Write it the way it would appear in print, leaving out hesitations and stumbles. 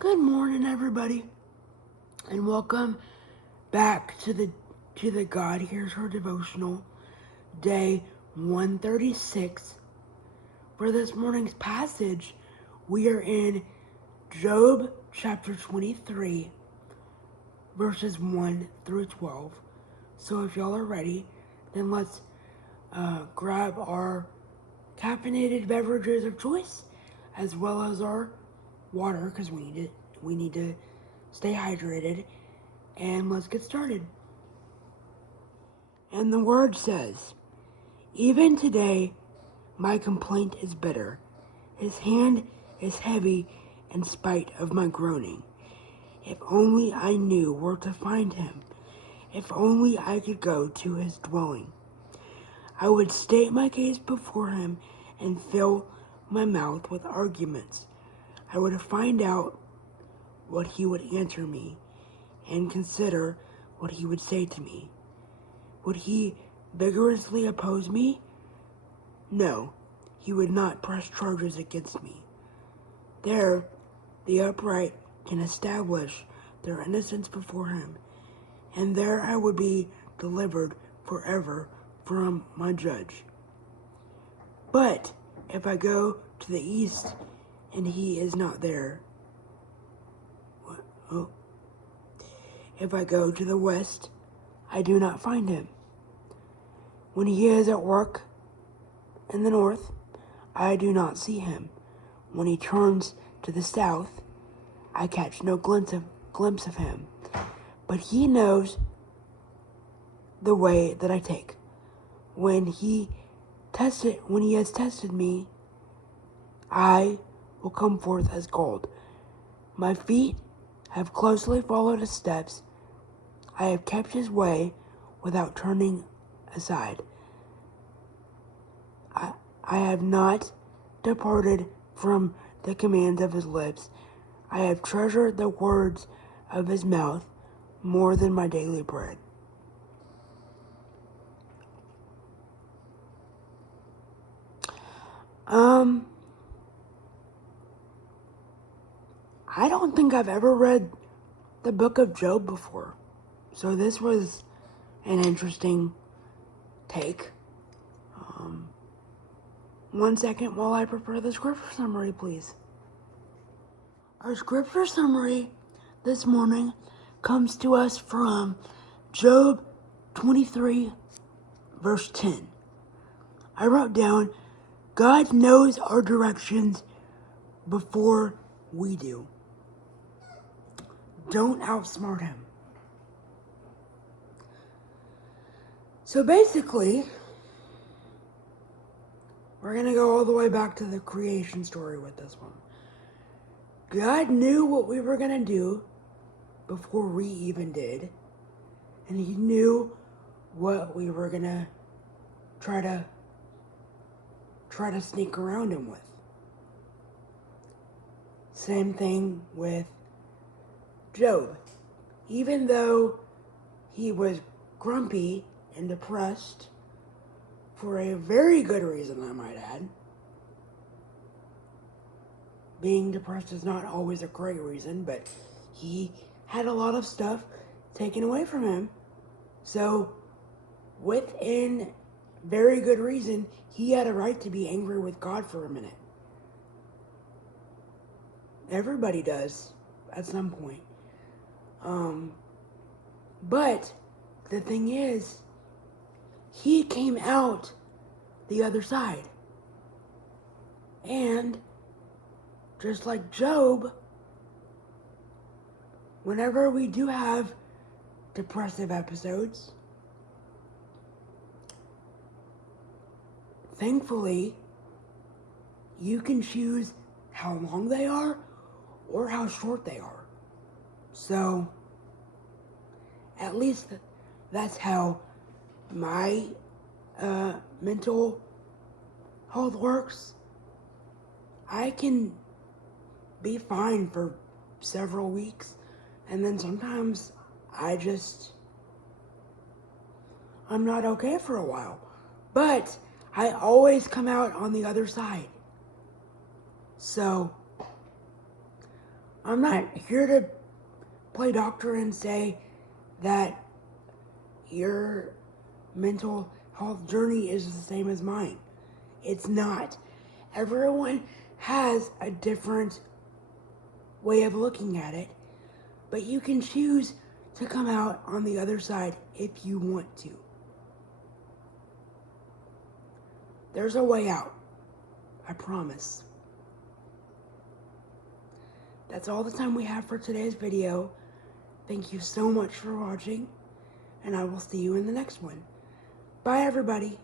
Good morning, everybody, and welcome back to the God Hears Her devotional, day 136. For this morning's passage, we are in Job chapter 23, verses 1 through 12. So if y'all are ready, then let's grab our caffeinated beverages of choice, as well as our water, because we need to stay hydrated, and let's get started. And the word says, "Even today my complaint is bitter. His hand is heavy in spite of my groaning. If only I knew where to find him. If only I could go to his dwelling. I would state my case before him and fill my mouth with arguments. I would find out what he would answer me and consider what he would say to me. Would he vigorously oppose me? No, he would not press charges against me. There, the upright can establish their innocence before him, and there I would be delivered forever from my judge. But if I go to the east and he is not there, if I go to the west, I do not find him. When he is at work in the north, I do not see him. When he turns to the south, I catch no glimpse of him. But he knows the way that I take. When he has tested me, I will come forth as gold. My feet have closely followed his steps. I have kept his way without turning aside. I have not departed from the commands of his lips. I have treasured the words of his mouth more than my daily bread." I don't think I've ever read the book of Job before. So this was an interesting take. 1 second while I prepare the scripture summary, please. Our scripture summary this morning comes to us from Job 23, verse 10. I wrote down, "God knows our directions before we do. Don't outsmart him." So basically, we're going to go all the way back to the creation story with this one. God knew what we were going to do before we even did. And he knew what we were going to try to sneak around him with. Same thing with Job. Even though he was grumpy and depressed, for a very good reason, I might add. Being depressed is not always a great reason, but he had a lot of stuff taken away from him. So, within very good reason, he had a right to be angry with God for a minute. Everybody does at some point. But the thing is, he came out the other side. And just like Job, whenever we do have depressive episodes, thankfully, you can choose how long they are or how short they are. So, at least that's how my mental health works. I can be fine for several weeks, and then sometimes I'm not okay for a while. But I always come out on the other side. So, I'm not here to play doctor and say that your mental health journey is the same as mine. It's not. Everyone has a different way of looking at it, but you can choose to come out on the other side if you want to. There's a way out. I promise. That's all the time we have for today's video. Thank you so much for watching, and I will see you in the next one. Bye, everybody.